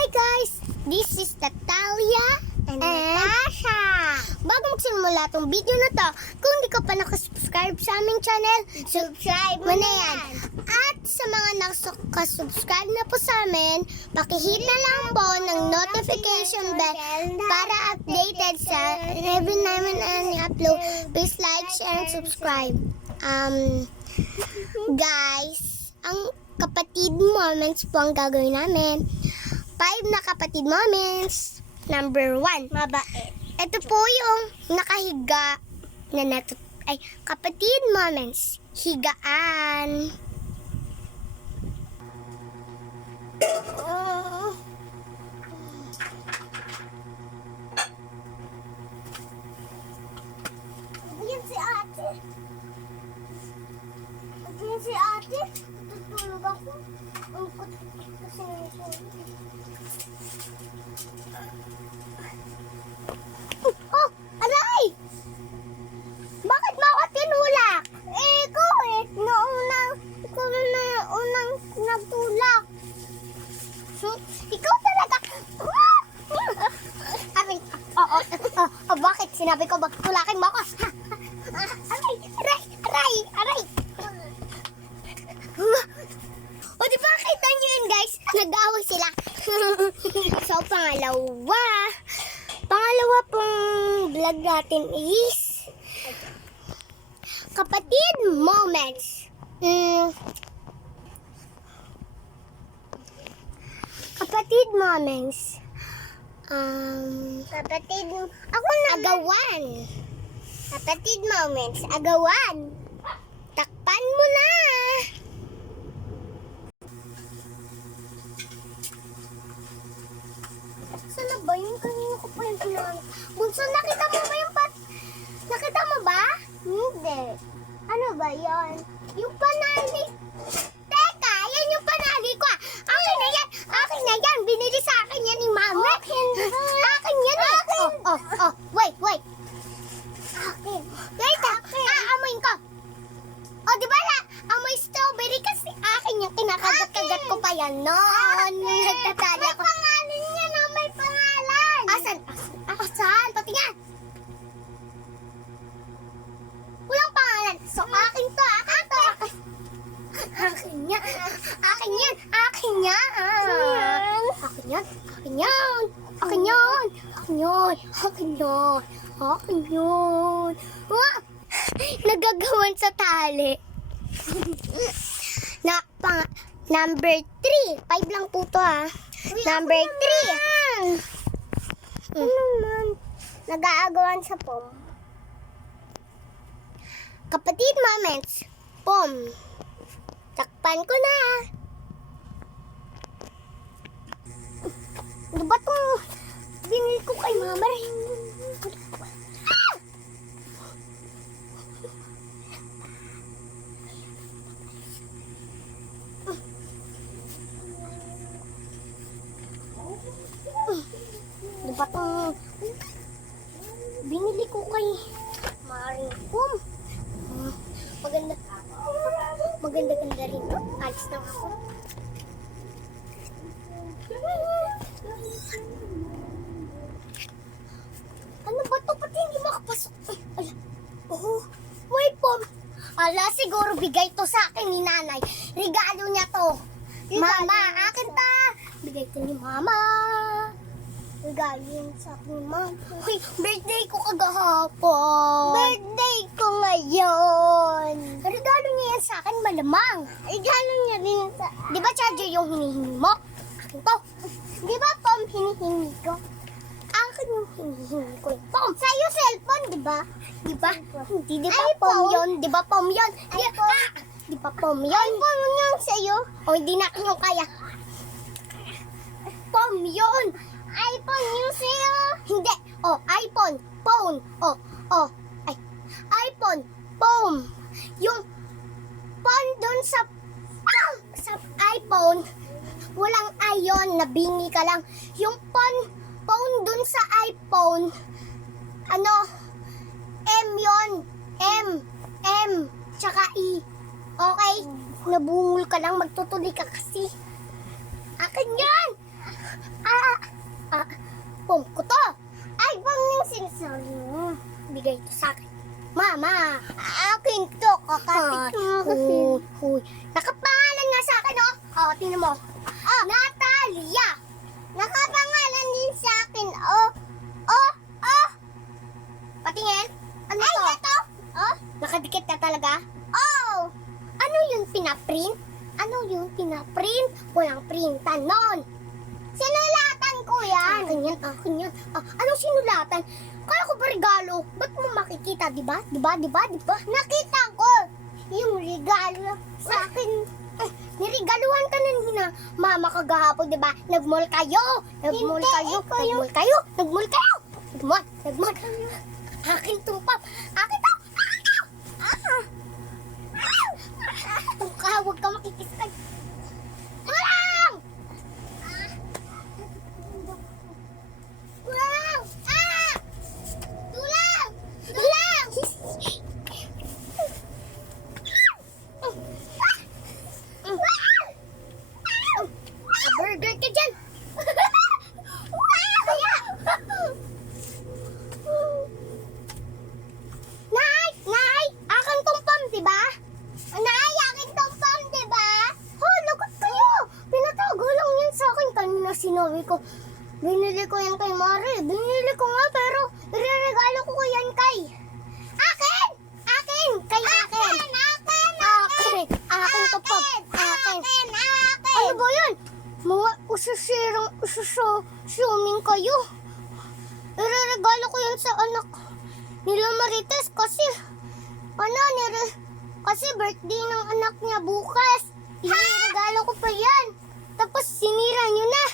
Hi guys! This is Natalia and Natasha! Bago magsimula tong video na to, kung di ka pa nakasubscribe sa aming channel, subscribe mo na yan! At sa mga nakasubscribe na po sa amin, pakihit na lang po ng notification bell para updated sa every namin ang upload. Please like, share, and subscribe. Guys, ang kapatid moments po ang gagawin namin. 5 na kapatid moments. Number 1. Mabait. Ito po yung nakahiga na kapatid moments. Higaan. Ayan si ate. Ayan si ate. Tutulog ako. Ang kutot kasi nito. Oh! Aray! Bakit mo ako tinulak? Ikaw ikaw na unang nagtulak. Ikaw talaga. Aray! Bakit? Sinabi ko ba tulakin mo ako? Aray! Aray! O diba kita nyo yun guys? Nag-aaway sila. So pangalawa pong vlog natin is kapatid moments. Kapatid moments. Ako na agawan. Kapatid moments, agawan. Takpan mo na. Sana ba yun? Kanina ko pa yung pinanganak. Bunso, nakita mo ba yung Nakita mo ba? Hindi. Ano ba yun? Yung panali. Teka, yan yung panali ko. Akin na yan. Akin na yan. Binili sa akin yan ni mama. Akin yan eh. Oh. Wait. Akin. Wait aamoyin ko. O, di ba amoy strawberry kasi akin yung kinakagat-kagat ko pa yan noon. Nagtatali ako. May pangalan niya na may pangalan. Asan? Patingin. Walang pangalan. So, akin to. Akin yan. Nagagawan sa tali. Number 3. 5 lang po to Number 3. Nag-aagawan sa pom. Kapatid moments. Pom. Takpan ko na. Ano ba itong binili ko kay mama? Ano ba itong binili ko kay Maring Pom? Maganda rin. Alis na ako. Ano ba ito? Pati hindi makapasok. May Pom. Ala, siguro bigay to sa akin ni nanay. Regalo niya to. Mama, akin ta. Bigay ko ni mama. Regalo yun sa akin ni mama. Uy, birthday ko kagahapon. Birthday ko ngayon. Regalo niya yan sa akin, malamang. Regalo niya rin sa... Di ba charger yung hinihingi mo? Akin to. Di ba Pom hinihingi ko? Akin yung hinihingi ko. Pom, sa'yo cellphone, di ba? Di ba? Hindi, di ba Pom yun? Di ba Pom yun? Di ba Pom yun? iPhone yun sa'yo. O, hindi na yung kaya. Pom yun. iPhone yung sa'yo. Hindi. Oh, iPhone. Phone. Ay. iPhone. Phone. Yung phone dun sa iPhone, walang ion, nabingi ka lang. Yung phone dun sa iPhone, M yun. M. Tsaka E. Okay? Nabungol ka lang, magtutuloy ka kasi. Akin yan! bigay ito sa akin. Mama, akin to, kakapit mo kasi. Huy. Nakapangalan nga sa akin, oh. Oh, tingnan mo. Oh, Natalia. Nakapangalan din sa akin, oh. Oh, oh. Patingin. Ano to? Ay, ito. Oh, nakadikit na talaga? Oh. Ano yung pinaprint? Ano yung pinaprint? Walang printan nun. Sinulatan ko yan. Akin yan. Ah, anong sinulatan? Kaya ko ba regalo? Ba't mo makikita, di ba? Di ba? Nakita ko yung regalo sa akin. Niregaluhan ka na ni na mama kagahapon, di ba? Nag-mall kayo. Nag-mall kayo. Akin tong pop. Akin to. Huwag ka makikiskan. Tulang! Tulang! Ah! Tulang! Tulang! Burger ka dyan! Nay! Akin tong pam, diba? Nay, akin tong pam, diba? Oh, lagot kayo! Pinatago lang yan sa akin. Kanina sinabi ko, binili ko yan kay Mari. Binili ko nga, pero ireregalo ko yan kay... Akin! Kay akin! Akin to pam! Akin! Ano ba yan? Mga ususuming kayo. Ireregalo ko yan sa anak nila Marites kasi kasi birthday ng anak niya bukas. Ireregalo ko pa yan. Tapos sinira niyo na.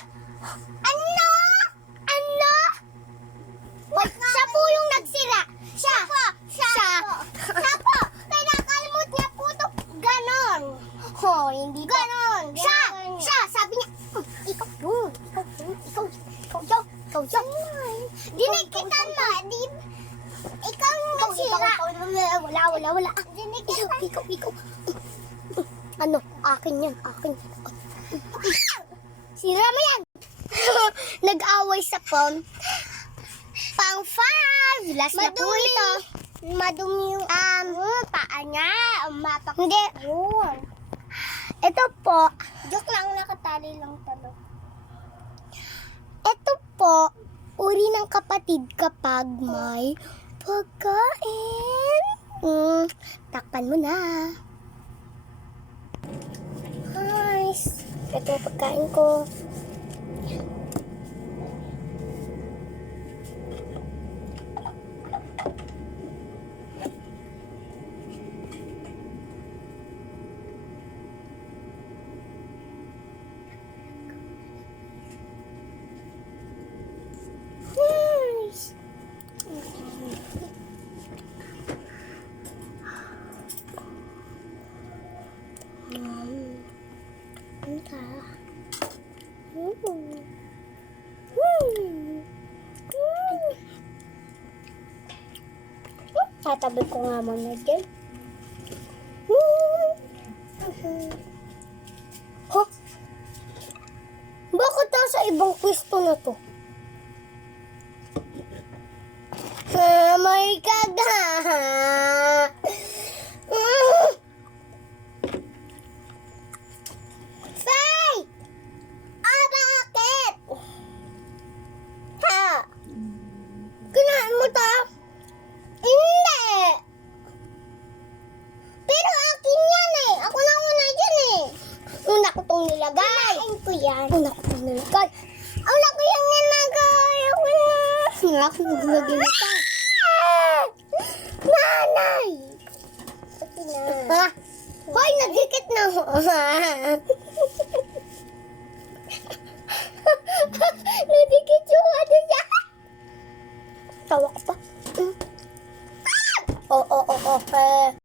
Ano? Siya po yung nagsira. Siya po. Kinakalimut niya po to. Ganon. Oh, hindi ganon. Siya. Sabi niya, ikaw yun. Dinikitan mo. Ikaw yung nagsira. Wala. Ikaw. Ano? Akin yan. Sira mo yan. Nag-away sa pom. Pang 5. Last na po ito. Madumi yung paa niya. Hindi. Ito po. Joke lang, nakatali lang talo. Ito po, uri ng kapatid kapag may pagkain. Takpan mo na. Nice. Ito ang pagkain ko. Nice. Tatabi ko nga muna dyan. Huh? Bakit nasa ibang pwesto na to? My God! Faye! Bakit? Ha? Kinain mo to? Hindi! Pero akin yan eh. Ako lang una dyan eh. Una ko itong nilagay. Kinain ko yan. Una ko itong nilagay. Una ko yung nilagay. Ako naglagay nito. Nanay! Ha? Hoy, nagdikit na.